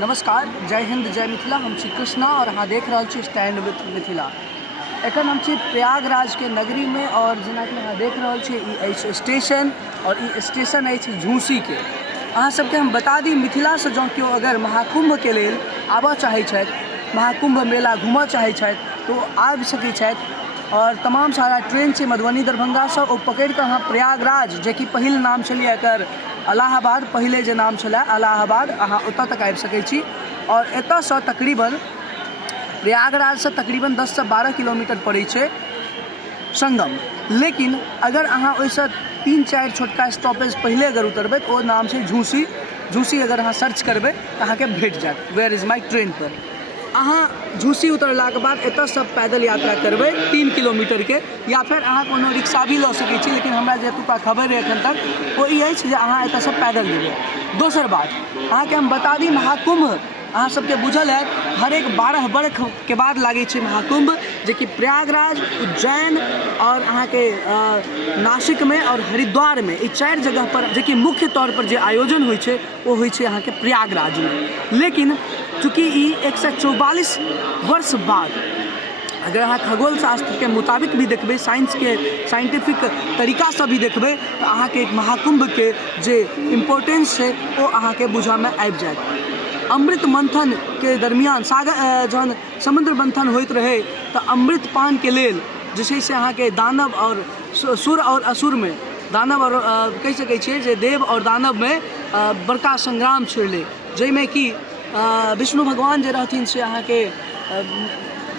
नमस्कार, जय हिंद, जय मिथिला। हम छी कृष्णा और अहाँ देख रहल छी स्टैंड विथ मिथिला। एखन हम छी प्रयागराज के नगरी में और जेना कि अहाँ देख रहल छी ई अछि स्टेशन और ई स्टेशन अछि झूसी के। अहाँ सबके हम बता दी, मिथिला से जँ केओ अगर महाकुंभ के लेल आबऽ चाहै छथि, महाकुंभ मेला घूमऽ चाहै छथि तो आबि सकै छथि। और तमाम सारा ट्रेन छै मधुबनी दरभंगा से ओ पकड़ि कऽ अहाँ प्रयागराज, जे कि पहिल नाम छलै एकर इलाहाबाद, पहिले जे नाम छलै इलाहाबाद, अहाँ ओतऽ तक आबि सकै छी। और एतऽसँ तकरीबन प्रयागराज से तकरीबन 10 से 12 किलोमीटर पड़ै छै संगम। लेकिन अगर अहाँ ओहिसँ 3-4 छोटका स्टॉपेज पहिले अगर उतरबै तऽ ओ नाम छै झूसी। झूसी अगर अहाँ सर्च करबै तऽ अहाँके भेट जायत, वेयर इज माई ट्रेन पर। अहाँ झूसी उतरलाके बाद एतऽसँ पैदल यात्रा करबै 3 किलोमीटर के, या फिर अहाँ कोनो रिक्शा भी लऽ सकै छी, लेकिन हमरा जेतुका खबर है एखन तक ओ ई अछि जे अहाँ एतऽसँ पैदल जेबै। दोसर बात अहाँके हम बता दी, महाकुंभ अहाँ सबके बुझल है हर एक 12 वर्ष के बाद लागै छै महाकुंभ, जे कि प्रयागराज, उज्जैन और अहाँके नासिक में और हरिद्वार में, ई 4 जगह पर जे कि मुख्य तौर पर जे आयोजन होइ छै वो होइ छै अहाँके प्रयागराज में। लेकिन चूँकि ई 144 वर्ष बाद, अगर अहाँ खगोल शास्त्र के मुताबिक भी देखबै, साइंस के साइंटिफिक तरीका से भी देखबै तऽ अहाँके महाकुंभ के जे इम्पोर्टेंस छै वो अहाँके बुझऽ में आबि जायत। अमृत मंथन के दरमियान जहन समुद्र मंथन होइत रहे तऽ अमृत पान के लेल जे छै से अहाँके दानव और सुर और असुर में, दानव और कहि सकै छियै जे देव और दानव में बड़का संग्राम छलै, जाहिमे कि विष्णु भगवान जे रहथिन से अहाँके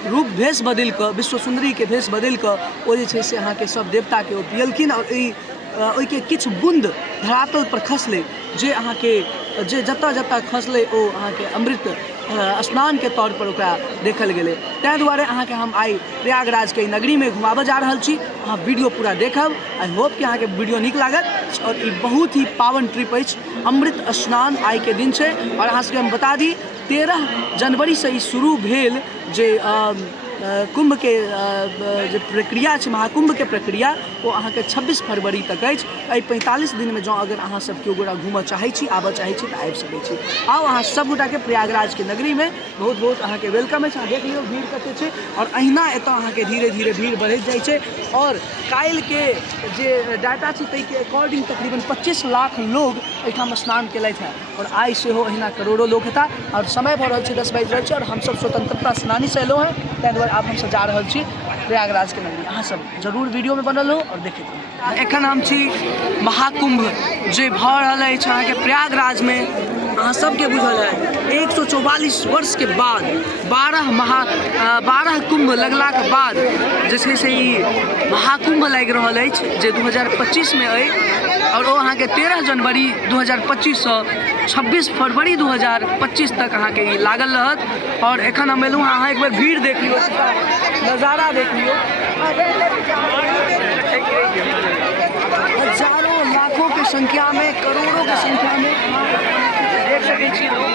रूप भेष बदलि कऽ, विश्व सुंदरी के भेष बदलि कऽ ओ जे छै से अहाँके सब देवता के ओ पियलखिन और ओहिके किछु बूंद धरातल पर खसलै, जे अहाँके जे जतऽ जतऽ खसलै ओ अहाँके अमृत स्नान के तौर पर ओकरा देखल गेलै। ताहि दुआरे अहाँके हम आइ प्रयागराज के नगरी में घुमाबऽ जा रहल छी। अहाँ वीडियो पूरा देखब, आई होप कि अहाँके वीडियो नीक लागत। और ई बहुत ही पावन ट्रिप अछि, अमृत स्नान आइ के दिन छै। और अहाँ सबके हम बता दी 13 जनवरी से ई शुरू भेल जे कुंभ के जे प्रक्रिया छै, महाकुंभ के प्रक्रिया, वो अहाँके 26 फरवरी तक अछि। एहि 45 दिन में जँ अगर अहाँ सब केओ गोरा घूमऽ चाहै छी, आबऽ चाहै छी तऽ आबि सकै छी। आओ अहाँ सब गोटा के प्रयागराज के नगरी में बहुत बहुत अहाँके वेलकम अछि। अहाँ देख लियौ भीड़ कते छै, और अहिना एतऽ अहाँके धीरे धीरे भीड़ बढ़ैत जाइ छै। और काल्हि के जे डाटा छै ताहिके अकॉर्डिंग तकरीबन 25 लाख लोग एहिठाम स्नान केलथि हैं, और आइ सेहो अहिना करोड़ों लोग हेता। और समय भऽ रहल छै 10 बाजि रहल छै, और हमसब स्वतंत्रता सेनानी से एलहुँ हैं, ताहि दुआरे आब हमसब जा रहल छी प्रयागराज के नगरी। अहाँ सब जरूर वीडियो में बनल रहू और देखैत रहू। एखन हम छी महाकुंभ जे भऽ रहल अछि अहाँके प्रयागराज में। अहाँ सबके बुझल है 144 वर्ष के बाद 12 कुंभ लगलाक बाद जे छै से ई महाकुंभ लागि रहल अछि, जे 2025 में अइ। और वो अहाँके 13 जनवरी 2025 से 26 फरवरी 2025 तक अहाँके ई लागल रहत। और एखन हम एलहुँ, अहाँ एक बार भीड़ देख लियौ, नज़ारा देख लियौ, हजारों लाखों के संख्या में, करोड़ों के संख्या में देख सकै छी लोग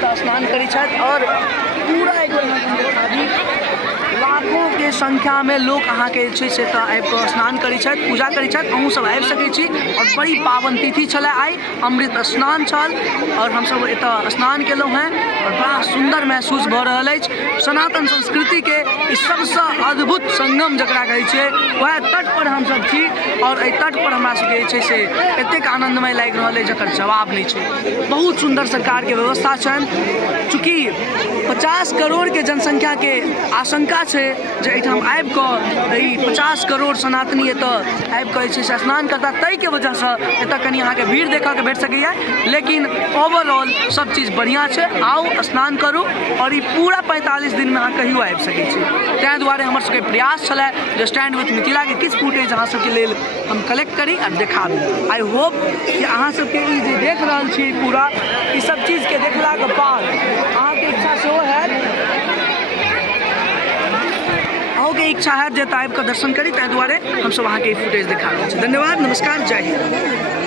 सब स्नान करै छथि। और पूरा एक लाखों के संख्या में लोग अहाँके जे छै से एतऽ आबि कऽ स्नान करै छथि, पूजा करै छथि। अहूँ सब आबि सकै छी। और बड़ी पावन तिथि छलै आइ, अमृत स्नान छल, और हमसब एतऽ स्नान केलहुँ हैं, और बड़ा सुंदर महसूस भऽ रहल अछि। सनातन संस्कृति के ई सबसँ अद्भुत संगम जकरा कहै छै, वएह तट पर हमसब छी। और एहि तट पर हमरा सबके जे छै से एतेक आनंदमय लागि रहल अछि जकर जवाब नहीं छै। बहुत सुंदर सरकार के व्यवस्था छनि। चूँकि 50 करोड़ के जनसंख्या के आशंका छै जे एहिठाम आबि कऽ ई 50 करोड़ सनातनी एतऽ आबि कऽ जे छै से स्नान करता, ताहिके वजहसँ एतऽ कनि अहाँके भीड़ देखऽ के भेट सकैया। लेकिन ओवरऑल सब चीज बढ़िया छै। आओ स्नान करू, और ई पूरा 45 दिन में अहाँ कहियो आबि सकै छी। ताहि दुआरे हमर सबके प्रयास छलै जे स्टैंड विथ मिथिला के किछु फुटेज अहाँ सबके लेल हम कलेक्ट करी और देखाबी। आई होप कि अहाँ सबके ई जे देख रहल छी पूरा ई सब चीज के देखलाक बाद अहाँके इच्छा सेहो हैत, अहूँके इच्छा हैत जे एतऽ आबि कऽ दर्शन करी। ताहि दुआरे हमसब अहाँके ई फुटेज देखा रहल छी। धन्यवाद, नमस्कार, जय हिंद।